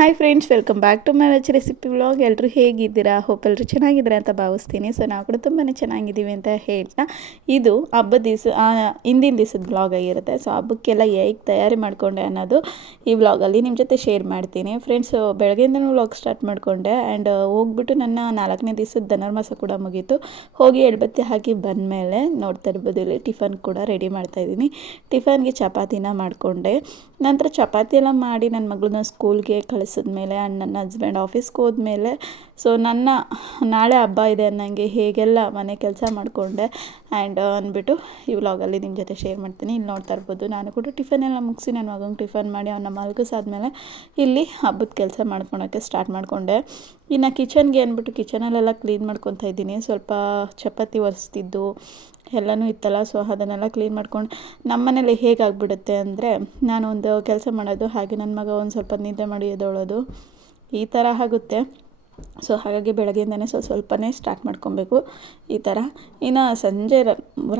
Hi friends, welcome back to my recipe vlog. ಎಲ್ಲರೂ ಹೇಗಿದ್ದೀರಾ? Hope ಎಲ್ಲರೂ ಚೆನ್ನಾಗಿದ್ದೀರಾ ಅಂತ ಭಾವಿಸ್ತೀನಿ. ಸೊ ನಾವು ಕೂಡ ತುಂಬಾ ಚೆನ್ನಾಗಿದ್ದೀವಿ ಅಂತ ಹೇಳ್ತಾ, ಇದು ಹಬ್ಬದ ದಿವಸ ಹಿಂದಿನ ದಿವಸದ ವ್ಲಾಗ್ ಆಗಿರುತ್ತೆ. ಸೊ ಹಬ್ಬಕ್ಕೆಲ್ಲ ಹೇಗೆ ತಯಾರಿ ಮಾಡಿಕೊಂಡೆ ಅನ್ನೋದು ಈ ವ್ಲಾಗಲ್ಲಿ ನಿಮ್ಮ ಜೊತೆ ಶೇರ್ ಮಾಡ್ತೀನಿ. ಫ್ರೆಂಡ್ಸ್, ಬೆಳಗ್ಗೆಯಿಂದನೂ ವ್ಲಾಗ್ ಸ್ಟಾರ್ಟ್ ಮಾಡಿಕೊಂಡೆ ಆ್ಯಂಡ್ ಹೋಗ್ಬಿಟ್ಟು ನನ್ನ 4ನೇ ದಿವಸದ ಧನುರ್ಮಾಸ ಕೂಡ ಮುಗೀತು. ಹೋಗಿ ಎಳ್ಬತ್ತಿ ಹಾಕಿ ಬಂದಮೇಲೆ ನೋಡ್ತಾ ಇರ್ಬೋದು, ಇಲ್ಲಿ ಟಿಫನ್ ಕೂಡ ರೆಡಿ ಮಾಡ್ತಾಯಿದ್ದೀನಿ. ಟಿಫನ್ಗೆ ಚಪಾತಿನ ಮಾಡಿಕೊಂಡೆ. ನಂತರ ಚಪಾತಿ ಎಲ್ಲ ಮಾಡಿ ನನ್ನ ಮಗಳನ್ನ ಸ್ಕೂಲ್ಗೆ ಕಳಿಸಿದ್ಮೇಲೆ ಆ್ಯಂಡ್ ನನ್ನ ಹಸ್ಬೆಂಡ್ ಆಫೀಸ್ಗೆ ಹೋದ್ಮೇಲೆ, ಸೊ ನನ್ನ ನಾಳೆ ಹಬ್ಬ ಇದೆ ಅನ್ನಂಗೆ ಹೇಗೆಲ್ಲ ಮನೆ ಕೆಲಸ ಮಾಡಿಕೊಂಡೆ ಆ್ಯಂಡ್ ಅಂದ್ಬಿಟ್ಟು ಈ ವ್ಲಾಗಲ್ಲಿ ನಿಮ್ಮ ಜೊತೆ ಶೇರ್ ಮಾಡ್ತೀನಿ. ಇಲ್ಲಿ ನೋಡ್ತಾ ಇರ್ಬೋದು, ನಾನು ಕೂಡ ಟಿಫನ್ ಎಲ್ಲ ಮುಗಿಸಿ ನನ್ನ ಮಗಂಗೆ ಟಿಫನ್ ಮಾಡಿ ಅವನ್ನ ಮಲಗಿಸಾದ್ಮೇಲೆ ಇಲ್ಲಿ ಹಬ್ಬದ ಕೆಲಸ ಮಾಡ್ಕೊಳಕ್ಕೆ ಸ್ಟಾರ್ಟ್ ಮಾಡಿಕೊಂಡೆ. ಇನ್ನು ಕಿಚನ್ಗೆ ಅಂದ್ಬಿಟ್ಟು ಕಿಚನಲ್ಲೆಲ್ಲ ಕ್ಲೀನ್ ಮಾಡ್ಕೊತಾ ಇದ್ದೀನಿ. ಸ್ವಲ್ಪ ಚಪಾತಿ ಒರೆಸ್ತಿದ್ದು ಎಲ್ಲನೂ ಇತ್ತಲ್ಲ, ಸೊ ಅದನ್ನೆಲ್ಲ ಕ್ಲೀನ್ ಮಾಡ್ಕೊಂಡು ನಮ್ಮ ಮನೇಲಿ ಹೇಗಾಗ್ಬಿಡುತ್ತೆ ಅಂದರೆ, ನಾನು ಒಂದು ಕೆಲಸ ಮಾಡೋದು ಹಾಗೆ ನನ್ನ ಮಗ ಒಂದು ಸ್ವಲ್ಪ ನಿದ್ದೆ ಮಾಡಿ ಎದ್ದೇಳೋದು ಈ ಥರ ಆಗುತ್ತೆ. ಸೊ ಹಾಗಾಗಿ ಬೆಳಗ್ಗೆಯಿಂದನೇ ಸ್ವಲ್ಪನೇ ಸ್ಟಾರ್ಟ್ ಮಾಡ್ಕೊಬೇಕು ಈ ಥರ. ಇನ್ನು ಸಂಜೆ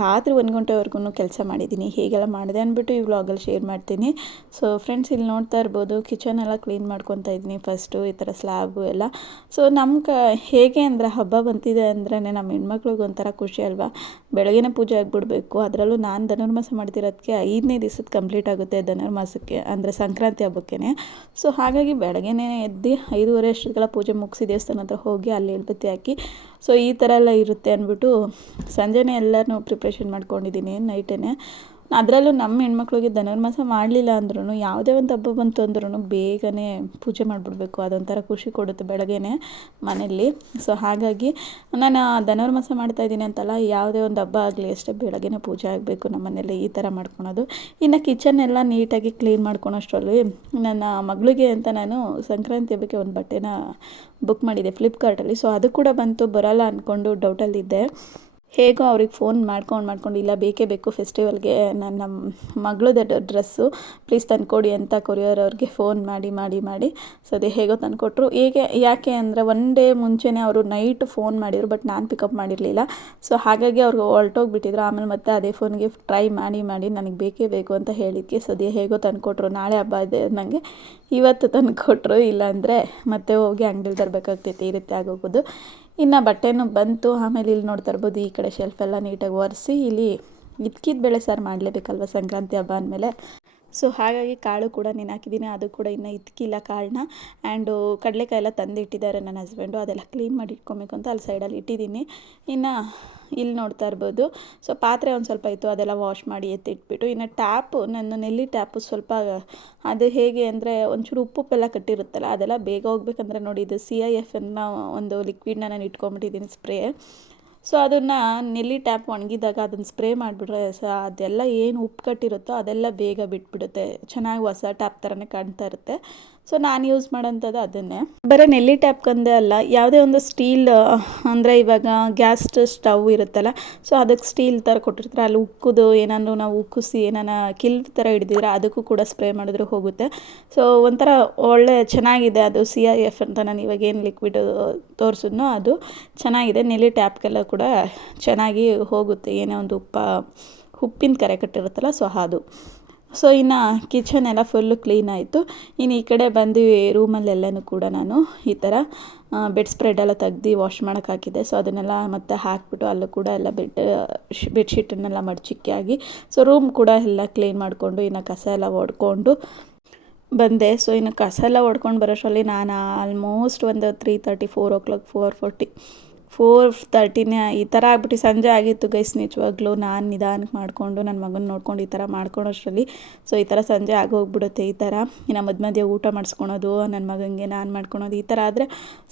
ರಾತ್ರಿ 1 ಗಂಟೆವರೆಗೂ ಕೆಲಸ ಮಾಡಿದ್ದೀನಿ. ಹೇಗೆಲ್ಲ ಮಾಡಿದೆ ಅಂದ್ಬಿಟ್ಟು ಈ ವ್ಲಾಗಲ್ಲಿ ಶೇರ್ ಮಾಡ್ತೀನಿ. ಸೊ ಫ್ರೆಂಡ್ಸ್, ಇಲ್ಲಿ ನೋಡ್ತಾ ಇರ್ಬೋದು, ಕಿಚನ್ ಎಲ್ಲ ಕ್ಲೀನ್ ಮಾಡ್ಕೊತಾ ಇದ್ದೀನಿ ಫಸ್ಟು, ಈ ಥರ ಸ್ಲ್ಯಾಬು ಎಲ್ಲ. ಸೊ ಹೇಗೆ ಅಂದರೆ, ಹಬ್ಬ ಬಂತಿದೆ ಅಂದ್ರೇ ನಮ್ಮ ಹೆಣ್ಮಕ್ಳಿಗೆ ಒಂಥರ ಖುಷಿ ಅಲ್ವಾ. ಬೆಳಗ್ಗೆನೇ ಪೂಜೆ ಆಗಿಬಿಡ್ಬೇಕು. ಅದರಲ್ಲೂ ನಾನು ಧನುರ್ಮಾಸ ಮಾಡ್ತಿರೋದಕ್ಕೆ 5ನೇ ದಿವಸದ ಕಂಪ್ಲೀಟ್ ಆಗುತ್ತೆ ಧನುರ್ಮಾಸಕ್ಕೆ, ಅಂದರೆ ಸಂಕ್ರಾಂತಿ ಹಬ್ಬಕ್ಕೆ. ಸೊ ಹಾಗಾಗಿ ಬೆಳಗ್ಗೆನೇ ಎದ್ದು 5:30 ಅಷ್ಟೊತ್ತಿಗೆಲ್ಲ ಪೂಜೆ ಮುಗಿಸಿ ದೇವಸ್ಥಾನ ಹತ್ರ ಹೋಗಿ ಅಲ್ಲಿ ಎಳ್ಬತ್ತಿ ಹಾಕಿ, ಸೊ ಈ ಥರ ಎಲ್ಲ ಇರುತ್ತೆ ಅಂದ್ಬಿಟ್ಟು ಸಂಜೆನೇ ಎಲ್ಲನೂ ಪ್ರಿಪ್ರೇಷನ್ ಮಾಡ್ಕೊಂಡಿದ್ದೀನಿ ನೈಟೇ. ಅದರಲ್ಲೂ ನಮ್ಮ ಹೆಣ್ಮಕ್ಳಿಗೆ ಧನುರ್ಮಾಸ ಮಾಡಲಿಲ್ಲ ಅಂದ್ರೂ, ಯಾವುದೇ ಒಂದು ಹಬ್ಬ ಬಂತು ಅಂದ್ರೂ ಬೇಗನೆ ಪೂಜೆ ಮಾಡಿಬಿಡ್ಬೇಕು. ಅದೊಂಥರ ಖುಷಿ ಕೊಡುತ್ತೆ ಬೆಳಗ್ಗೆನೇ ಮನೆಯಲ್ಲಿ. ಸೊ ಹಾಗಾಗಿ ನಾನು ಧನುರ್ಮಾಸ ಮಾಡ್ತಾಯಿದ್ದೀನಿ ಅಂತಲ್ಲ, ಯಾವುದೇ ಒಂದು ಹಬ್ಬ ಆಗಲಿ ಅಷ್ಟೇ ಬೆಳಗ್ಗೆನೇ ಪೂಜೆ ಆಗಬೇಕು ನಮ್ಮ ಮನೇಲಿ, ಈ ಥರ ಮಾಡ್ಕೊಳೋದು. ಇನ್ನು ಕಿಚನ್ ಎಲ್ಲ ನೀಟಾಗಿ ಕ್ಲೀನ್ ಮಾಡ್ಕೊಳೋಷ್ಟರಲ್ಲಿ ನನ್ನ ಮಗಳಿಗೆ ಅಂತ ನಾನು ಸಂಕ್ರಾಂತಿ ಹಬ್ಬಕ್ಕೆ ಒಂದು ಬಟ್ಟೆನ ಬುಕ್ ಮಾಡಿದ್ದೆ ಫ್ಲಿಪ್ಕಾರ್ಟಲ್ಲಿ. ಸೊ ಅದು ಕೂಡ ಬಂತು, ಬರೋಲ್ಲ ಅಂದ್ಕೊಂಡು ಡೌಟಲ್ಲಿದ್ದೆ. ಹೇಗೋ ಅವ್ರಿಗೆ ಫೋನ್ ಮಾಡ್ಕೊಂಡು ಇಲ್ಲ ಬೇಕೇ ಬೇಕು ಫೆಸ್ಟಿವಲ್ಗೆ ನನ್ನ ಮಗಳದ್ದು ಡ್ರೆಸ್ಸು ಪ್ಲೀಸ್ ತಂದುಕೊಡಿ ಅಂತ ಕೊರಿಯರ್ ಅವ್ರಿಗೆ ಫೋನ್ ಮಾಡಿ ಸೊ ಅದೇ ಹೇಗೋ ತಂದುಕೊಟ್ರು. ಯಾಕೆ ಅಂದರೆ 1 ಡೇ ಮುಂಚೆನೇ ಅವರು ನೈಟ್ ಫೋನ್ ಮಾಡಿದರು, ಬಟ್ ನಾನು ಪಿಕಪ್ ಮಾಡಿರಲಿಲ್ಲ. ಸೊ ಹಾಗಾಗಿ ಅವ್ರಿಗೆ ಹೊರಟೋಗ್ಬಿಟ್ಟಿದ್ರು. ಆಮೇಲೆ ಮತ್ತೆ ಅದೇ ಫೋನ್ಗೆ ಟ್ರೈ ಮಾಡಿ ನನಗೆ ಬೇಕೇ ಬೇಕು ಅಂತ ಹೇಳಿದ್ದಕ್ಕೆ ಸೊ ಅದೇ ಹೇಗೋ ತಂದುಕೊಟ್ರು. ನಾಳೆ ಹಬ್ಬ ಇದೆ ನನಗೆ ಇವತ್ತು ತಂದುಕೊಟ್ರು, ಇಲ್ಲಾಂದರೆ ಮತ್ತೆ ಹೋಗಿ ಅಂಗಡಿಲಿ ತರಬೇಕಾಗ್ತೈತೆ, ಈ ರೀತಿ ಆಗೋಗೋದು. ಇನ್ನು ಬಟ್ಟೆನೂ ಬಂತು. ಆಮೇಲೆ ಇಲ್ಲಿ ನೋಡ್ತಾ ಇರ್ಬೋದು, ಈ ಕಡೆ ಶೆಲ್ಫೆಲ್ಲ ನೀಟಾಗಿ ಒರೆಸಿ ಇಲ್ಲಿ ಇದ್ಕಿದ ಬೇಳೆ ಸಾರು ಮಾಡಲೇಬೇಕಲ್ವ ಸಂಕ್ರಾಂತಿ ಹಬ್ಬ ಅಂದಮೇಲೆ. ಸೊ ಹಾಗಾಗಿ ಕಾಳು ಕೂಡ ಹಾಕಿದ್ದೀನಿ, ಅದು ಕೂಡ ಇನ್ನೂ ಇದ್ಕಿಲ್ಲ ಕಾಳನ್ನ. ಆ್ಯಂಡು ಕಡಲೆಕಾಯಿ ಎಲ್ಲ ತಂದಿಟ್ಟಿದ್ದಾರೆ ನನ್ನ ಹಸ್ಬೆಂಡು, ಅದೆಲ್ಲ ಕ್ಲೀನ್ ಮಾಡಿ ಇಟ್ಕೊಬೇಕು ಅಂತ ಅಲ್ಲಿ ಸೈಡಲ್ಲಿ ಇಟ್ಟಿದ್ದೀನಿ. ಇನ್ನು ಇಲ್ಲಿ ನೋಡ್ತಾ ಇರ್ಬೋದು, ಸೊ ಪಾತ್ರೆ ಒಂದು ಸ್ವಲ್ಪ ಇತ್ತು, ಅದೆಲ್ಲ ವಾಶ್ ಮಾಡಿ ಎತ್ತಿಟ್ಬಿಟ್ಟು, ಇನ್ನು ಟ್ಯಾಪು ನನ್ನ ನೆಲ್ಲಿ ಟ್ಯಾಪು ಸ್ವಲ್ಪ ಅದು ಹೇಗೆ ಅಂದರೆ ಒಂಚೂರು ಉಪ್ಪೆಲ್ಲ ಕಟ್ಟಿರುತ್ತಲ್ಲ, ಅದೆಲ್ಲ ಬೇಗ ಹೋಗ್ಬೇಕಂದ್ರೆ ನೋಡಿ, ಇದು CIF ಅನ್ನೋ ಒಂದು ಲಿಕ್ವಿಡ್ನ ನಾನು ಇಟ್ಕೊಂಬಿಟ್ಟಿದ್ದೀನಿ ಸ್ಪ್ರೇ. ಸೊ ಅದನ್ನು ನೆಲ್ಲಿ ಟ್ಯಾಪ್ ಒಣಗಿದಾಗ ಅದನ್ನು ಸ್ಪ್ರೇ ಮಾಡಿಬಿಟ್ರೆ ಅದೆಲ್ಲ ಏನು ಉಪ್ಪು ಕಟ್ಟಿರುತ್ತೋ ಅದೆಲ್ಲ ಬೇಗ ಬಿಟ್ಬಿಡುತ್ತೆ, ಚೆನ್ನಾಗಿ ಹೊಸ ಟ್ಯಾಪ್ ಥರನೇ ಕಾಣ್ತಾ ಇರುತ್ತೆ. ಸೊ ನಾನು ಯೂಸ್ ಮಾಡೋಂಥದ್ದು ಅದನ್ನೇ. ಬರೀ ನೆಲ್ಲಿ ಟ್ಯಾಪ್ಗಂದೇ ಅಲ್ಲ, ಯಾವುದೇ ಒಂದು ಸ್ಟೀಲ್ ಅಂದರೆ ಇವಾಗ ಗ್ಯಾಸ್ ಸ್ಟವ್ ಇರುತ್ತಲ್ಲ, ಸೊ ಅದಕ್ಕೆ ಸ್ಟೀಲ್ ಥರ ಕೊಟ್ಟಿರ್ತಾರೆ, ಅಲ್ಲಿ ಉಕ್ಕುದು ಏನಾದರೂ ನಾವು ಉಕ್ಕುಸಿ ಏನಾನ ಕಿಲ್ವ್ ಥರ ಹಿಡಿದಿದ್ರೆ ಅದಕ್ಕೂ ಕೂಡ ಸ್ಪ್ರೇ ಮಾಡಿದ್ರೆ ಹೋಗುತ್ತೆ. ಸೊ ಒಂಥರ ಒಳ್ಳೆ ಚೆನ್ನಾಗಿದೆ ಅದು. CIF ಅಂತ ನಾನು ಇವಾಗ ಏನು ಲಿಕ್ವಿಡ್ ತೋರಿಸಿದ್ನೋ ಅದು ಚೆನ್ನಾಗಿದೆ. ನೆಲ್ಲಿ ಟ್ಯಾಪ್ಗೆಲ್ಲ ಕೂಡ ಚೆನ್ನಾಗಿ ಹೋಗುತ್ತೆ, ಏನೇ ಒಂದು ಉಪ್ಪಿನ ಕರೆ ಕಟ್ಟಿರುತ್ತಲ್ಲ, ಸೊ ಅದು. ಸೊ ಇನ್ನು ಕಿಚನ್ ಎಲ್ಲ ಫುಲ್ಲು ಕ್ಲೀನ್ ಆಯಿತು. ಇನ್ನು ಈ ಕಡೆ ಬಂದು ರೂಮಲ್ಲೆಲ್ಲನೂ ಕೂಡ ನಾನು ಈ ಥರ ಬೆಡ್ ಸ್ಪ್ರೆಡ್ ಎಲ್ಲ ತೆಗ್ದು ವಾಶ್ ಮಾಡೋಕ್ಕೆ ಹಾಕಿದ್ದೆ. ಸೊ ಅದನ್ನೆಲ್ಲ ಮತ್ತೆ ಹಾಕಿಬಿಟ್ಟು ಅಲ್ಲೂ ಕೂಡ ಎಲ್ಲ ಬೆಡ್ಶೀಟನ್ನೆಲ್ಲ ಮಡಚಿಕ್ಕಿ ಆಗಿ, ಸೊ ರೂಮ್ ಕೂಡ ಎಲ್ಲ ಕ್ಲೀನ್ ಮಾಡಿಕೊಂಡು ಇನ್ನು ಕಸ ಎಲ್ಲ ಹೊಡ್ಕೊಂಡು ಬಂದೆ. ಸೊ ಇನ್ನು ಕಸ ಎಲ್ಲ ಹೊಡ್ಕೊಂಡು ಬರೋಷ್ಟರಲ್ಲಿ ನಾನು ಆಲ್ಮೋಸ್ಟ್ ಒಂದು 3:30 4 o'clock 4:30 ಈ ಥರ ಆಗ್ಬಿಟ್ಟು ಸಂಜೆ ಆಗಿತ್ತು ಗೈಸ್. ನಿಜವಾಗ್ಲೂ ನಾನು ನಿಧಾನಕ್ಕೆ ಮಾಡಿಕೊಂಡು ನನ್ನ ಮಗನ ನೋಡ್ಕೊಂಡು ಈ ಥರ ಮಾಡ್ಕೊಳೋಷ್ಟರಲ್ಲಿ ಸೊ ಈ ಥರ ಸಂಜೆ ಆಗೋಗ್ಬಿಡುತ್ತೆ. ಈ ಥರ ಇನ್ನು ಮಧ್ಯೆ ಊಟ ಮಾಡಿಸ್ಕೊಳೋದು, ನನ್ನ ಮಗನಿಗೆ ನಾನು ಮಾಡ್ಕೊಳೋದು, ಈ ಥರ ಆದರೆ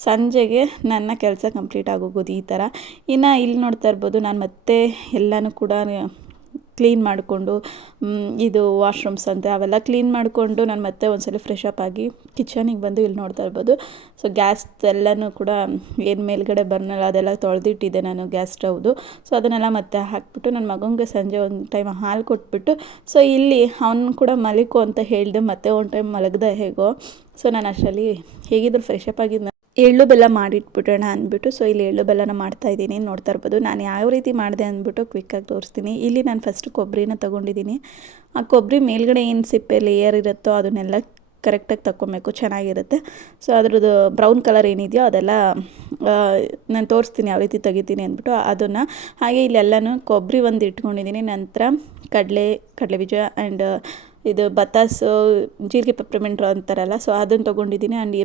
ಸಂಜೆಗೆ ನನ್ನ ಕೆಲಸ ಕಂಪ್ಲೀಟ್ ಆಗೋಗೋದು ಈ ಥರ. ಇನ್ನು ಇಲ್ಲಿ ನೋಡ್ತಾ ಇರ್ಬೋದು, ನಾನು ಮತ್ತೆ ಎಲ್ಲನೂ ಕೂಡ ಕ್ಲೀನ್ ಮಾಡಿಕೊಂಡು, ಇದು ವಾಶ್ರೂಮ್ಸ್ ಅಂತೆ ಅವೆಲ್ಲ ಕ್ಲೀನ್ ಮಾಡಿಕೊಂಡು ನಾನು ಮತ್ತೆ ಒಂದ್ಸಲ ಫ್ರೆಶ್ ಅಪ್ ಆಗಿ ಕಿಚನಿಗೆ ಬಂದು ಇಲ್ಲಿ ನೋಡ್ತಾ ಇರ್ಬೋದು, ಸೊ ಗ್ಯಾಸ್ ಎಲ್ಲನೂ ಕೂಡ ಏನು ಮೇಲ್ಗಡೆ ಬರ್ನಲ್ಲ ಅದೆಲ್ಲ ತೊಳೆದಿಟ್ಟಿದ್ದೆ ನಾನು ಗ್ಯಾಸ್ ಸ್ಟವ್ದು. ಸೊ ಅದನ್ನೆಲ್ಲ ಮತ್ತೆ ಹಾಕಿಬಿಟ್ಟು ನನ್ನ ಮಗನಿಗೆ ಸಂಜೆ ಒಂದು ಟೈಮ್ ಹಾಲು ಕೊಟ್ಬಿಟ್ಟು, ಸೊ ಇಲ್ಲಿ ಅವನು ಕೂಡ ಮಲಿಕು ಅಂತ ಹೇಳಿದೆ, ಮತ್ತೆ ಒಂದು ಟೈಮ್ ಮಲಗ್ದೆ ಹೇಗೋ. ಸೊ ನಾನು ಅಷ್ಟರಲ್ಲಿ ಹೇಗಿದ್ರು ಫ್ರೆಶ್ ಅಪ್ ಆಗಿದ್ದು ಎಳ್ಳು ಬೆಲ್ಲ ಮಾಡಿಟ್ಬಿಡೋಣ ಅಂದ್ಬಿಟ್ಟು, ಸೊ ಇಲ್ಲಿ ಎಳ್ಳು ಬೆಲ್ಲನ ಮಾಡ್ತಾಯಿದ್ದೀನಿ. ನೋಡ್ತಾ ಇರ್ಬೋದು ನಾನು ಯಾವ ರೀತಿ ಮಾಡಿದೆ ಅಂದ್ಬಿಟ್ಟು ಕ್ವಿಕ್ಕಾಗಿ ತೋರಿಸ್ತೀನಿ. ಇಲ್ಲಿ ನಾನು ಫಸ್ಟ್ ಕೊಬ್ಬರಿನ ತೊಗೊಂಡಿದ್ದೀನಿ. ಆ ಕೊಬ್ಬರಿ ಮೇಲ್ಗಡೆ ಏನು ಸಿಪ್ಪೆ ಲೇಯರ್ ಇರುತ್ತೋ ಅದನ್ನೆಲ್ಲ ಕರೆಕ್ಟಾಗಿ ತಗೊಬೇಕು, ಚೆನ್ನಾಗಿರುತ್ತೆ. ಸೊ ಅದ್ರದ್ದು ಬ್ರೌನ್ ಕಲರ್ ಏನಿದೆಯೋ ಅದೆಲ್ಲ ನಾನು ತೋರಿಸ್ತೀನಿ ಯಾವ ರೀತಿ ತೆಗಿತೀನಿ ಅಂದ್ಬಿಟ್ಟು ಅದನ್ನು. ಹಾಗೆ ಇಲ್ಲೆಲ್ಲನೂ ಕೊಬ್ಬರಿ ಒಂದು ಇಟ್ಕೊಂಡಿದ್ದೀನಿ, ನಂತರ ಕಡಲೆ ಬೀಜ ಆ್ಯಂಡ್ ಇದು ಬತಾಸು, ಜೀರಿಗೆ ಪೆಪ್ಪರ್ಮೆಂಟ್ ಅಂತಾರಲ್ಲ, ಸೊ ಅದನ್ನು ತೊಗೊಂಡಿದ್ದೀನಿ. ಆ್ಯಂಡ್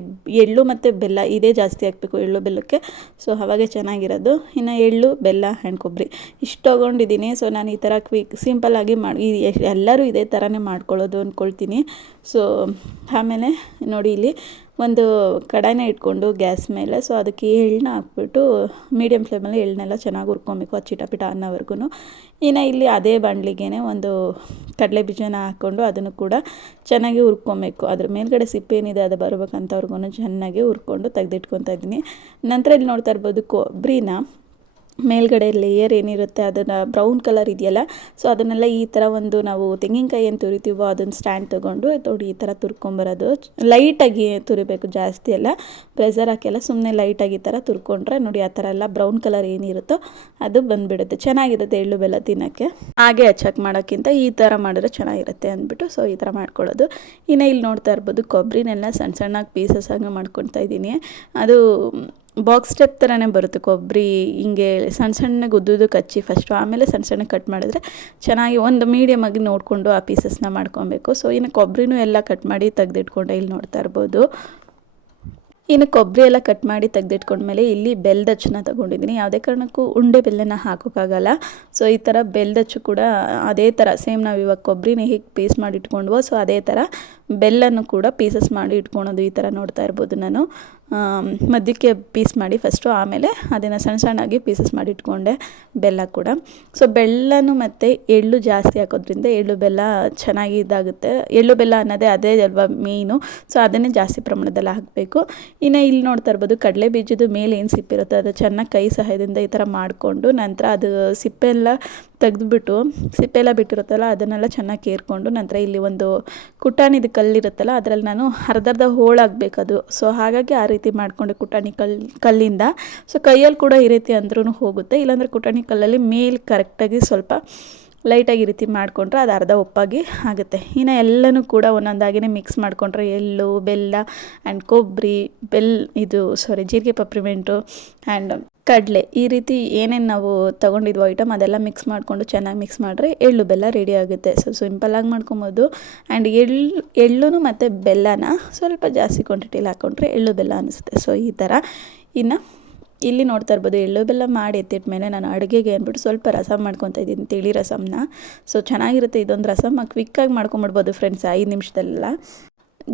ಎಳ್ಳು ಮತ್ತು ಬೆಲ್ಲ ಇದೇ ಜಾಸ್ತಿ ಹಾಕಬೇಕು ಎಳ್ಳು ಬೆಲ್ಲಕ್ಕೆ, ಸೊ ಅವಾಗೆ ಚೆನ್ನಾಗಿರೋದು. ಇನ್ನು ಎಳ್ಳು ಬೆಲ್ಲ ಆ್ಯಂಡ್ ಕೊಬ್ಬರಿ ಇಷ್ಟು ತೊಗೊಂಡಿದ್ದೀನಿ. ಸೊ ನಾನು ಈ ಥರ ಸಿಂಪಲ್ಲಾಗಿ ಎಲ್ಲರೂ ಇದೇ ಥರನೇ ಮಾಡ್ಕೊಳ್ಳೋದು ಅಂದ್ಕೊಳ್ತೀನಿ. ಸೊ ಆಮೇಲೆ ನೋಡಿ ಇಲ್ಲಿ ಒಂದು ಕಡಾಯಿನ ಇಟ್ಕೊಂಡು ಗ್ಯಾಸ್ ಮೇಲೆ, ಸೊ ಅದಕ್ಕೆ ಎಳ್ಳನ್ನ ಹಾಕ್ಬಿಟ್ಟು ಮೀಡಿಯಮ್ ಫ್ಲೇಮಲ್ಲಿ ಎಳ್ಳನ್ನೆಲ್ಲ ಚೆನ್ನಾಗಿ ಹುರ್ಕೊಬೇಕು, ಅದು ಚಿಟಪಿಟ ಅನ್ನೋವರೆಗೂ. ಇನ್ನು ಇಲ್ಲಿ ಅದೇ ಬಾಣಲಿಗೆ ಒಂದು ಕಡಲೆ ಬೀಜನ ಹಾಕ್ಕೊಂಡು ಅದನ್ನು ಕೂಡ ಚೆನ್ನಾಗಿ ಹುರ್ಕೊಬೇಕು. ಅದ್ರ ಮೇಲ್ಗಡೆ ಸಿಪ್ಪೆ ಏನಿದೆ ಅದು ಬರ್ಬೇಕಂತವ್ರಿಗೂ ಚೆನ್ನಾಗಿ ಹುರ್ಕೊಂಡು ತೆಗೆದಿಟ್ಕೊತಾ ಇದ್ದೀನಿ. ನಂತರ ಇಲ್ಲಿ ನೋಡ್ತಾ ಇರ್ಬೋದು ಕೊಬ್ಬರಿನ ಮೇಲ್ಗಡೆ ಲೇಯರ್ ಏನಿರುತ್ತೆ ಅದನ್ನು ಬ್ರೌನ್ ಕಲರ್ ಇದೆಯಲ್ಲ, ಸೊ ಅದನ್ನೆಲ್ಲ ಈ ಥರ ಒಂದು ನಾವು ತೆಂಗಿನಕಾಯಿ ಏನು ತುರಿತೀವೋ ಅದನ್ನು ಸ್ಟ್ಯಾಂಡ್ ತೊಗೊಂಡು ನೋಡಿ ಈ ಥರ ತುರ್ಕೊಂಬರೋದು. ಲೈಟಾಗಿ ತುರಿಬೇಕು, ಜಾಸ್ತಿ ಎಲ್ಲ ಪ್ರೆಸರ್ ಹಾಕಿಲ್ಲ, ಸುಮ್ಮನೆ ಲೈಟಾಗಿ ಈ ಥರ ತುರ್ಕೊಂಡ್ರೆ ನೋಡಿ ಆ ಥರ ಎಲ್ಲ ಬ್ರೌನ್ ಕಲರ್ ಏನಿರುತ್ತೋ ಅದು ಬಂದುಬಿಡುತ್ತೆ. ಚೆನ್ನಾಗಿರುತ್ತೆ ಎಳ್ಳು ಬೆಲ್ಲ ತಿನ್ನೋಕ್ಕೆ. ಹಾಗೆ ಹಚ್ಚಕ್ಕೆ ಮಾಡೋಕ್ಕಿಂತ ಈ ಥರ ಮಾಡಿದ್ರೆ ಚೆನ್ನಾಗಿರುತ್ತೆ ಅಂದ್ಬಿಟ್ಟು ಸೊ ಈ ಥರ ಮಾಡ್ಕೊಳ್ಳೋದು. ಇನ್ನು ಇಲ್ಲಿ ನೋಡ್ತಾ ಇರ್ಬೋದು ಕೊಬ್ಬರಿನೆಲ್ಲ ಸಣ್ಣ ಸಣ್ಣಗೆ ಪೀಸಸ್ ಆಗಿ ಮಾಡ್ಕೊತಾ ಇದ್ದೀನಿ. ಅದು ಬಾಕ್ಸ್ ಸ್ಟೆಪ್ ಥರನೇ ಬರುತ್ತೆ ಕೊಬ್ಬರಿ, ಹಿಂಗೆ ಸಣ್ಣ ಸಣ್ಣಗೆ ಉದ್ದುದು ಕಚ್ಚಿ ಫಸ್ಟು, ಆಮೇಲೆ ಸಣ್ಣ ಸಣ್ಣಗೆ ಕಟ್ ಮಾಡಿದ್ರೆ ಚೆನ್ನಾಗಿ ಒಂದು ಮೀಡಿಯಮ್ ಆಗಿ ನೋಡಿಕೊಂಡು ಆ ಪೀಸಸ್ನ ಮಾಡ್ಕೊಬೇಕು. ಸೊ ಇನ್ನು ಕೊಬ್ಬರಿನೂ ಎಲ್ಲ ಕಟ್ ಮಾಡಿ ತೆಗೆದಿಟ್ಕೊಂಡೆ, ಇಲ್ಲಿ ನೋಡ್ತಾ ಇರ್ಬೋದು. ಇನ್ನು ಕೊಬ್ಬರಿ ಎಲ್ಲ ಕಟ್ ಮಾಡಿ ತೆಗೆದಿಟ್ಕೊಂಡ್ಮೇಲೆ ಇಲ್ಲಿ ಬೆಲ್ಲದಚ್ಚನ್ನ ತೊಗೊಂಡಿದ್ದೀನಿ. ಯಾವುದೇ ಕಾರಣಕ್ಕೂ ಉಂಡೆ ಬೆಲ್ಲನ ಹಾಕೋಕ್ಕಾಗಲ್ಲ. ಸೊ ಈ ಥರ ಬೆಲ್ಲದಚ್ಚು ಕೂಡ ಅದೇ ಥರ ಸೇಮ್ ನಾವು ಇವಾಗ ಕೊಬ್ಬರಿನ ಹೇಗೆ ಪೀಸ್ ಮಾಡಿ ಇಟ್ಕೊಂಡ್ವೋ ಸೊ ಅದೇ ಥರ ಬೆಲ್ಲನೂ ಕೂಡ ಪೀಸಸ್ ಮಾಡಿ ಇಟ್ಕೊಳೋದು. ಈ ಥರ ನೋಡ್ತಾ ಇರ್ಬೋದು ನಾನು ಮಧ್ಯಕ್ಕೆ ಪೀಸ್ ಮಾಡಿ ಫಸ್ಟು, ಆಮೇಲೆ ಅದನ್ನು ಸಣ್ಣ ಸಣ್ಣಾಗಿ ಪೀಸಸ್ ಮಾಡಿ ಇಟ್ಕೊಂಡೆ ಬೆಲ್ಲ ಕೂಡ. ಸೊ ಬೆಲ್ಲನೂ ಮತ್ತು ಎಳ್ಳು ಜಾಸ್ತಿ ಹಾಕೋದ್ರಿಂದ ಎಳ್ಳು ಬೆಲ್ಲ ಚೆನ್ನಾಗಿ ಇದಾಗುತ್ತೆ. ಎಳ್ಳು ಬೆಲ್ಲ ಅನ್ನೋದೇ ಅದೇ ಅಲ್ವಾ ಮೇಯ್ನು, ಸೊ ಅದನ್ನೇ ಜಾಸ್ತಿ ಪ್ರಮಾಣದಲ್ಲಿ ಹಾಕಬೇಕು. ಇನ್ನು ಇಲ್ಲಿ ನೋಡ್ತಾ ಇರ್ಬೋದು ಕಡಲೆ ಬೀಜದ ಮೇಲೆ ಏನು ಸಿಪ್ಪಿರುತ್ತೆ ಅದು ಚೆನ್ನಾಗಿ ಕೈ ಸಹಾಯದಿಂದ ಈ ಥರ ಮಾಡಿಕೊಂಡು ನಂತರ ಅದು ಸಿಪ್ಪೆಲ್ಲ ತೆಗೆದುಬಿಟ್ಟು ಸಿಪ್ಪೆಲ್ಲ ಬಿಟ್ಟಿರುತ್ತಲ್ಲ ಅದನ್ನೆಲ್ಲ ಚೆನ್ನಾಗಿ ಕೇರ್ಕೊಂಡು ನಂತರ ಇಲ್ಲಿ ಒಂದು ಕುಟಾಣಿದು ಕಲ್ಲಿರುತ್ತಲ್ಲ ಅದರಲ್ಲಿ ನಾನು ಅರ್ಧರ್ಧ ಹೋಳಾಗಬೇಕದು. ಸೊ ಹಾಗಾಗಿ ಆ ರೀತಿ ಮಾಡಿಕೊಂಡೆ ಕುಟಾಣಿ ಕಲ್ಲಿಂದ. ಸೊ ಕೈಯಲ್ಲಿ ಕೂಡ ಈ ರೀತಿ ಅಂದ್ರೂ ಹೋಗುತ್ತೆ, ಇಲ್ಲಾಂದರೆ ಕುಟಾಣಿ ಕಲ್ಲಲ್ಲಿ ಮೇಲೆ ಕರೆಕ್ಟಾಗಿ ಸ್ವಲ್ಪ ಲೈಟಾಗಿ ಈ ರೀತಿ ಮಾಡಿಕೊಂಡ್ರೆ ಅದು ಅರ್ಧ ಉಪ್ಪಾಗಿ ಆಗುತ್ತೆ. ಇನ್ನು ಎಲ್ಲನೂ ಕೂಡ ಒಂದೊಂದಾಗಿಯೇ ಮಿಕ್ಸ್ ಮಾಡಿಕೊಂಡ್ರೆ ಎಳ್ಳು ಬೆಲ್ಲ ಆ್ಯಂಡ್ ಕೊಬ್ಬರಿ ಜೀರಿಗೆ ಪೆಪ್ಪರ್ಮೆಂಟು ಆ್ಯಂಡ್ ಕಡಲೆ ಈ ರೀತಿ ಏನೇನು ನಾವು ತೊಗೊಂಡಿದ್ವು ಐಟಮ್ ಅದೆಲ್ಲ ಮಿಕ್ಸ್ ಮಾಡಿಕೊಂಡು ಚೆನ್ನಾಗಿ ಮಿಕ್ಸ್ ಮಾಡಿದ್ರೆ ಎಳ್ಳು ಬೆಲ್ಲ ರೆಡಿ ಆಗುತ್ತೆ. ಸೊ ಸಿಂಪಲ್ಲಾಗಿ ಮಾಡ್ಕೊಬೋದು. ಆ್ಯಂಡ್ ಎಳ್ಳು ಮತ್ತು ಬೆಲ್ಲನ ಸ್ವಲ್ಪ ಜಾಸ್ತಿ ಕ್ವಾಂಟಿಟಿಲಿ ಹಾಕ್ಕೊಂಡ್ರೆ ಎಳ್ಳು ಬೆಲ್ಲ ಅನಿಸುತ್ತೆ. ಸೊ ಈ ಥರ ಇನ್ನು ಇಲ್ಲಿ ನೋಡ್ತಾ ಇರ್ಬೋದು ಎಳ್ಳು ಬೆಲ್ಲ ಮಾಡಿ ಎತ್ತಿಟ್ಟ ಮೇಲೆ ನಾನು ಅಡುಗೆಗೆ ಅಂದ್ಬಿಟ್ಟು ಸ್ವಲ್ಪ ರಸಮ್ ಮಾಡ್ಕೊತಾ ಇದ್ದೀನಿ, ತಿಳಿ ರಸಮ್ನ. ಸೊ ಚೆನ್ನಾಗಿರುತ್ತೆ ಇದೊಂದು ರಸಮ್, ಕ್ವಿಕ್ಕಾಗಿ ಮಾಡ್ಕೊಂಬಿಡ್ಬೋದು ಫ್ರೆಂಡ್ಸ್ 5 ನಿಮಿಷದಲ್ಲ.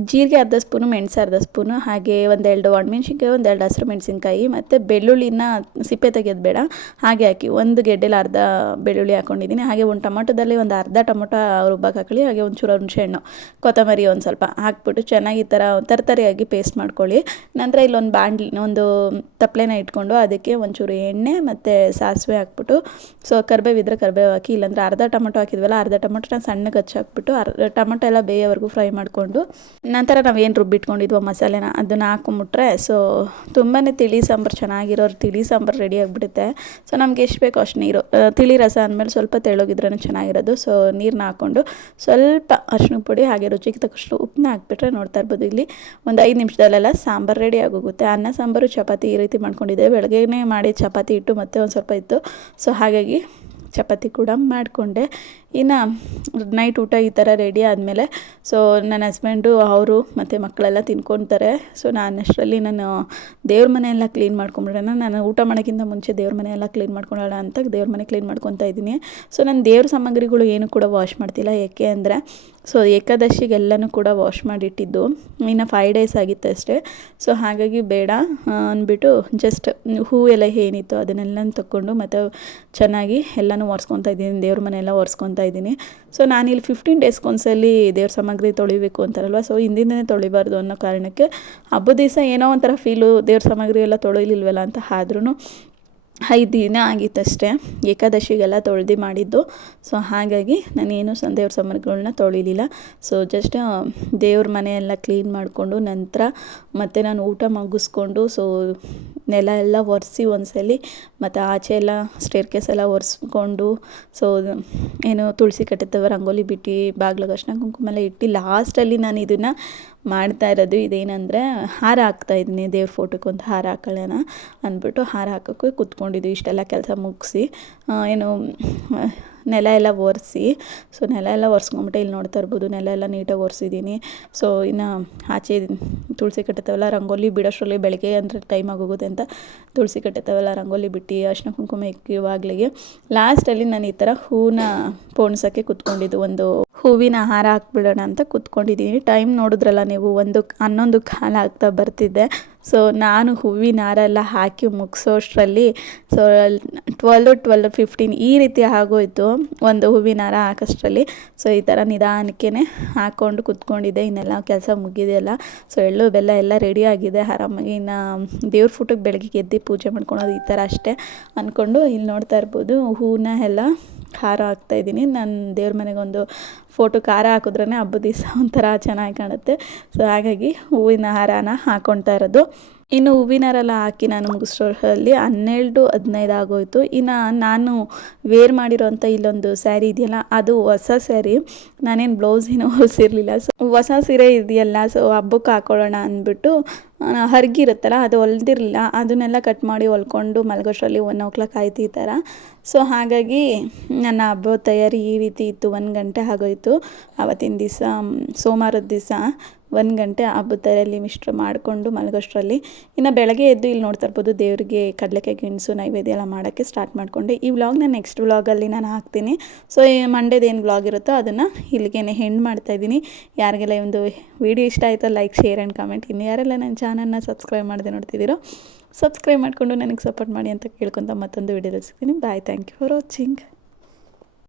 ಜೀರಿಗೆ ಅರ್ಧ ಸ್ಪೂನು, ಮೆಣಸು ಅರ್ಧ ಸ್ಪೂನು, ಹಾಗೆ ಒಂದೆರಡು ಒಣಮೆಣ್ಸಿನ್ಕಾಯಿ, ಒಂದೆರಡು ಹಸಿರು ಮೆಣಸಿನ್ಕಾಯಿ ಮತ್ತು ಬೆಳ್ಳುಳ್ಳಿನ ಸಿಪ್ಪೆ ತೆಗೆಯೋದು ಬೇಡ ಹಾಗೆ ಹಾಕಿ ಒಂದು ಗೆಡ್ಡೆಲಿ ಅರ್ಧ ಬೆಳ್ಳುಳ್ಳಿ ಹಾಕ್ಕೊಂಡಿದ್ದೀನಿ. ಹಾಗೆ ಒಂದು ಟೊಮೊಟೊದಲ್ಲಿ ಒಂದು ಅರ್ಧ ಟೊಮೊಟೊ ರುಬ್ಬಕ್ಕೆ ಹಾಕೊಳ್ಳಿ. ಹಾಗೆ ಒಂಚೂರು ಹುಣಸೆಹಣ್ಣು, ಕೊತ್ತಂಬರಿ ಒಂದು ಸ್ವಲ್ಪ ಹಾಕ್ಬಿಟ್ಟು ಚೆನ್ನಾಗಿ ಈ ಥರ ತರತರಿಯಾಗಿ ಪೇಸ್ಟ್ ಮಾಡ್ಕೊಳ್ಳಿ. ನಂತರ ಇಲ್ಲೊಂದು ಒಂದು ತಪ್ಪಲೆನ ಇಟ್ಕೊಂಡು ಅದಕ್ಕೆ ಒಂಚೂರು ಎಣ್ಣೆ ಮತ್ತು ಸಾಸಿವೆ ಹಾಕ್ಬಿಟ್ಟು ಸೊ ಕರಿಬೇವಿದ್ರೆ ಕರಿಬೇವು ಹಾಕಿ, ಇಲ್ಲಾಂದರೆ ಅರ್ಧ ಟೊಮೊಟೊ ಹಾಕಿದ್ವಲ್ಲ ಅರ್ಧ ಟೊಮೊಟೊನ ಸಣ್ಣಗೆ ಹಚ್ಚಾಕ್ಬಿಟ್ಟು ಟೊಮೊಟೊ ಎಲ್ಲ ಬೇಯೋವರೆಗೂ ಫ್ರೈ ಮಾಡಿಕೊಂಡು ನಂತರ ನಾವೇನು ರುಬ್ಬಿಟ್ಕೊಂಡಿದ್ವೋ ಮಸಾಲೆನ ಅದನ್ನು ಹಾಕೊಂಬಿಟ್ರೆ ಸೊ ತುಂಬಾ ತಿಳಿ ಸಾಂಬಾರು ಚೆನ್ನಾಗಿರೋರು ತಿಳಿ ಸಾಂಬಾರು ರೆಡಿ ಆಗಿಬಿಡುತ್ತೆ. ಸೊ ನಮ್ಗೆ ಎಷ್ಟು ಬೇಕೋ ಅಷ್ಟು ನೀರು, ತಿಳಿ ರಸ ಅಂದಮೇಲೆ ಸ್ವಲ್ಪ ತೆಳ್ಳಗಿದ್ರೂ ಚೆನ್ನಾಗಿರೋದು. ಸೊ ನೀರನ್ನ ಹಾಕ್ಕೊಂಡು ಸ್ವಲ್ಪ ಅರಿಶಿನ ಪುಡಿ ಹಾಗೆ ರುಚಿಗೆ ತಕ್ಕಷ್ಟು ಉಪ್ಪನ್ನ ಹಾಕ್ಬಿಟ್ರೆ ನೋಡ್ತಾ ಇರ್ಬೋದು ಇಲ್ಲಿ ಒಂದು 5 ನಿಮಿಷದಲ್ಲೆಲ್ಲ ಸಾಂಬಾರು ರೆಡಿ ಆಗೋಗುತ್ತೆ. ಅನ್ನ ಸಾಂಬಾರು ಚಪಾತಿ ಈ ರೀತಿ ಮಾಡ್ಕೊಂಡಿದ್ದೆ, ಬೆಳಗ್ಗೆನೇ ಮಾಡಿ ಚಪಾತಿ ಇಟ್ಟು ಮತ್ತೆ ಒಂದು ಸ್ವಲ್ಪ ಇತ್ತು, ಸೊ ಹಾಗಾಗಿ ಚಪಾತಿ ಕೂಡ ಮಾಡಿಕೊಂಡೆ. ಇನ್ನು ನೈಟ್ ಊಟ ಈ ಥರ ರೆಡಿ ಆದಮೇಲೆ ಸೊ ನನ್ನ ಹಸ್ಬೆಂಡು ಅವರು ಮತ್ತು ಮಕ್ಕಳೆಲ್ಲ ತಿನ್ಕೊತಾರೆ. ಸೊ ಅಷ್ಟರಲ್ಲಿ ನಾನು ದೇವ್ರ ಮನೆಯೆಲ್ಲ ಕ್ಲೀನ್ ಮಾಡ್ಕೊಂಬಿಡೋಣ, ನಾನು ಊಟ ಮಾಡೋಕ್ಕಿಂತ ಮುಂಚೆ ದೇವ್ರ ಮನೆಯೆಲ್ಲ ಕ್ಲೀನ್ ಮಾಡ್ಕೊಳ್ಳೋಣ ಅಂತ ದೇವ್ರ ಮನೆ ಕ್ಲೀನ್ ಮಾಡ್ಕೊತಾ ಇದ್ದೀನಿ. ಸೊ ನಾನು ದೇವ್ರ ಸಾಮಗ್ರಿಗಳು ಏನು ಕೂಡ ವಾಶ್ ಮಾಡ್ತಿಲ್ಲ, ಏಕೆ ಅಂದರೆ ಸೊ ಏಕಾದಶಿಗೆಲ್ಲನೂ ಕೂಡ ವಾಶ್ ಮಾಡಿಟ್ಟಿದ್ದು ಇನ್ನು 5 ಡೇಸ್ ಆಗಿತ್ತು ಅಷ್ಟೇ. ಸೊ ಹಾಗಾಗಿ ಬೇಡ ಅಂದ್ಬಿಟ್ಟು ಜಸ್ಟ್ ಹೂ ಎಲ್ಲ ಏನಿತ್ತು ಅದನ್ನೆಲ್ಲ ತಗೊಂಡು ಮತ್ತು ಚೆನ್ನಾಗಿ ಎಲ್ಲನೂ ಒರೆಸ್ಕೊತಾ ಇದ್ದೀನಿ, ದೇವ್ರ ಮನೆಯೆಲ್ಲ ಒರೆಸ್ಕೊತಾ ಇದ್ದೀನಿ. ಸೊ ನಾನಿಲ್ಲಿ 15 ಡೇಸ್ಗೊಂದ್ಸಲಿ ದೇವ್ರ ಸಾಮಗ್ರಿ ತೊಳಿಬೇಕು ಅಂತಾರಲ್ವ, ಸೊ ಹಿಂದಿನೇ ತೊಳಿಬಾರ್ದು ಅನ್ನೋ ಕಾರಣಕ್ಕೆ ಹಬ್ಬದ ದಿವಸ ಏನೋ ಒಂಥರ ಫೀಲು ದೇವ್ರ ಸಾಮಗ್ರಿ ಎಲ್ಲ ತೊಳಿಲಿಲ್ವಲ್ಲ ಅಂತ. ಆದ್ರೂ 5 ದಿನ ಆಗಿತ್ತಷ್ಟೇ ಏಕಾದಶಿಗೆಲ್ಲ ತೊಳೆದು ಮಾಡಿದ್ದು. ಸೊ ಹಾಗಾಗಿ ನಾನೇನು ದೇವ್ರ ಸಾಮಗ್ರಿಗಳನ್ನ ತೊಳಿಲಿಲ್ಲ. ಸೊ ಜಸ್ಟ್ ದೇವ್ರ ಮನೆಯೆಲ್ಲ ಕ್ಲೀನ್ ಮಾಡಿಕೊಂಡು ನಂತರ ಮತ್ತೆ ನಾನು ಊಟ ಮುಗಿಸ್ಕೊಂಡು ಸೊ ನೆಲ ಎಲ್ಲ ಒರೆಸಿ ಒಂದ್ಸಲಿ ಮತ್ತು ಆಚೆ ಎಲ್ಲ ಸ್ಟೇರ್ಕೇಸ್ ಎಲ್ಲ ಒರೆಸ್ಕೊಂಡು ಸೊ ಏನು ತುಳಸಿ ಕಟ್ಟಿರ್ತವೆ ರಂಗೋಲಿ ಬಿಟ್ಟು ಬಾಗ್ಲಿಗೆ ಅರ್ಶಿನ ಕುಂಕುಮ ಎಲ್ಲ ಇಟ್ಟು ಲಾಸ್ಟಲ್ಲಿ ನಾನು ಇದನ್ನು ಮಾಡ್ತಾ ಇರೋದು. ಇದೇನೆಂದರೆ ಹಾರ ಹಾಕ್ತಾಯಿದ್ದೀನಿ, ದೇವ್ರ ಫೋಟೋಕ್ಕೆ ಒಂದು ಹಾರ ಹಾಕೊಳ್ಳೋಣ ಅಂದ್ಬಿಟ್ಟು ಹಾರ ಹಾಕೋಕ್ಕೆ ಕೂತ್ಕೊಂಡಿದ್ದು. ಇಷ್ಟೆಲ್ಲ ಕೆಲಸ ಮುಗಿಸಿ ಏನು ನೆಲ ಎಲ್ಲ ಒರೆಸಿ ಸೊ ನೆಲ ಎಲ್ಲ ಒರೆಸ್ಕೊಂಬಿಟ್ಟೆ. ಇಲ್ಲಿ ನೋಡ್ತಾ ಇರ್ಬೋದು ನೆಲ ಎಲ್ಲ ನೀಟಾಗಿ ಒರೆಸಿದ್ದೀನಿ. ಸೊ ಇನ್ನು ಆಚೆ ತುಳಸಿ ಕಟ್ಟಿರ್ತಾವಲ್ಲ ರಂಗೋಲಿ ಬಿಡೋಷ್ಟರಲ್ಲಿ ಬೆಳಗ್ಗೆ ಅಂದರೆ ಟೈಮ್ ಆಗೋಗುತ್ತೆ ಅಂತ ತುಳಸಿ ಕಟ್ಟಿರ್ತಾವಲ್ಲ ರಂಗೋಲಿ ಬಿಟ್ಟು ಅರ್ಶಿನ ಕುಂಕುಮ ಇಕ್ಕಿವಾಗಲಿಗೆ ಲಾಸ್ಟಲ್ಲಿ ನಾನು ಈ ಥರ ಹೂವನ್ನ ಪೋಣಿಸೋಕ್ಕೆ ಕೂತ್ಕೊಂಡಿದ್ದು. ಒಂದು ಹೂವಿನ ಹಾರ ಹಾಕ್ಬಿಡೋಣ ಅಂತ ಕೂತ್ಕೊಂಡಿದ್ದೀನಿ. ಟೈಮ್ ನೋಡಿದ್ರಲ್ಲ ನೀವು, 11 ಕಾಲ ಆಗ್ತಾ ಬರ್ತಿದ್ದೆ. ಸೊ ನಾನು ಹೂವಿನ ಹಾರ ಎಲ್ಲ ಹಾಕಿ ಮುಗಿಸೋಷ್ಟರಲ್ಲಿ ಸೊ 12:15 ಈ ರೀತಿ ಆಗೋಯ್ತು ಒಂದು ಹೂವಿನ ಹಾರ ಹಾಕೋಷ್ಟರಲ್ಲಿ. ಸೊ ಈ ಥರ ನಿಧಾನಕ್ಕೆ ಹಾಕ್ಕೊಂಡು ಕೂತ್ಕೊಂಡಿದ್ದೆ. ಇನ್ನೆಲ್ಲ ಕೆಲಸ ಮುಗಿದೆಯಲ್ಲ. ಸೊ ಎಳ್ಳು ಬೆಲ್ಲ ಎಲ್ಲ ರೆಡಿ ಆಗಿದೆ. ಆರಾಮಾಗಿ ಇನ್ನು ದೇವ್ರ ಫೋಟೋಗೆ ಬೆಳಗ್ಗೆ ಎದ್ದು ಪೂಜೆ ಮಾಡ್ಕೊಳೋದು ಈ ಥರ ಅಷ್ಟೇ ಅಂದ್ಕೊಂಡು ಇಲ್ಲಿ ನೋಡ್ತಾ ಇರ್ಬೋದು ಹೂವನ್ನ ಎಲ್ಲ ಹಾರ ಹಾಕ್ತಾಯಿದ್ದೀನಿ. ನಾನು ದೇವ್ರ ಮನೆಗೆ ಒಂದು ಫೋಟೋಕ್ಕೆ ಹಾರ ಹಾಕಿದ್ರೇ ಹಬ್ಬದ ದಿವಸ ಒಂಥರ ಚೆನ್ನಾಗಿ ಕಾಣುತ್ತೆ. ಸೊ ಹಾಗಾಗಿ ಹೂವಿನ ಹಾರನ ಹಾಕ್ಕೊಳ್ತಾ ಇರೋದು. ಇನ್ನು ಹೂವಿನ ಹಾರ ಎಲ್ಲ ಹಾಕಿ ನಾನು ಮುಗಿಸೋಷ್ಟರಲ್ಲಿ 12-15 ಆಗೋಯಿತು. ಇನ್ನು ನಾನು ವೇರ್ ಮಾಡಿರೋಂಥ ಇಲ್ಲೊಂದು ಸ್ಯಾರಿ ಇದೆಯಲ್ಲ ಅದು ಹೊಸ ಸ್ಯಾರಿ, ನಾನೇನು ಬ್ಲೌಸ್ ಏನೂ ಹೊಲಿಸಿರಲಿಲ್ಲ. ಸೊ ಹೊಸ ಸೀರೆ ಇದೆಯಲ್ಲ ಸೊ ಹಬ್ಬಕ್ಕೆ ಹಾಕೊಳ್ಳೋಣ ಅಂದ್ಬಿಟ್ಟು ಹರ್ಗಿರುತ್ತಲ್ಲ ಅದು ಹೊಲ್ದಿರಲಿಲ್ಲ, ಅದನ್ನೆಲ್ಲ ಕಟ್ ಮಾಡಿ ಹೊಲ್ಕೊಂಡು ಮಲಗೋಷ್ಟರಲ್ಲಿ 1 o'clock ಆಯ್ತು ಈ ಥರ. ಸೊ ಹಾಗಾಗಿ ನನ್ನ ಹಬ್ಬದ ತಯಾರಿ ಈ ರೀತಿ ಇತ್ತು. 1 ಗಂಟೆ ಆಗೋಯಿತು ಆವತ್ತಿನ ದಿವಸ, ಸೋಮವಾರದ ದಿವಸ 1 ಗಂಟೆ ಹಬ್ಬದ ತಯಾರಿಯಲ್ಲಿ ಮಿಶ್ರ ಮಾಡಿಕೊಂಡು ಮಲಗೋಷ್ಟರಲ್ಲಿ. ಇನ್ನು ಬೆಳಗ್ಗೆ ಎದ್ದು ಇಲ್ಲಿ ನೋಡ್ತಾ ಇರ್ಬೋದು ದೇವರಿಗೆ ಕಡಲೆಕಾಯಿ ಗೆಣಸು ನೈವೇದ್ಯ ಎಲ್ಲ ಮಾಡೋಕ್ಕೆ ಸ್ಟಾರ್ಟ್ ಮಾಡಿಕೊಂಡೆ. ಈ ವ್ಲಾಗ್ನ ನೆಕ್ಸ್ಟ್ ವ್ಲಾಗಲ್ಲಿ ನಾನು ಹಾಕ್ತೀನಿ. ಸೊ ಈ ಮಂಡೇದು ಏನು ವ್ಲಾಗ್ ಇರುತ್ತೋ ಅದನ್ನು ಇಲ್ಲಿಗೆ ಎಂಡ್ ಮಾಡ್ತಾಯಿದ್ದೀನಿ. ಯಾರಿಗೆಲ್ಲ ಒಂದು ವಿಡಿಯೋ ಇಷ್ಟ ಆಯಿತೋ ಲೈಕ್, ಶೇರ್ ಆ್ಯಂಡ್ ಕಮೆಂಟ್. ಇನ್ನು ಯಾರೆಲ್ಲ ನನ್ನ ಚಾನಲ್ನ ಸಬ್ಸ್ಕ್ರೈಬ್ ಮಾಡದೆ ನೋಡ್ತಿದ್ದೀರೋ ಸಬ್ಸ್ಕ್ರೈಬ್ ಮಾಡಿಕೊಂಡು ನನಗೆ ಸಪೋರ್ಟ್ ಮಾಡಿ ಅಂತ ಕೇಳ್ಕೊತ ಮತ್ತೊಂದು ವಿಡಿಯೋದಲ್ಲಿ ಸಿಗ್ತೀನಿ. ಬಾಯ್, ಥ್ಯಾಂಕ್ ಯು ಫಾರ್ ವಾಚಿಂಗ್.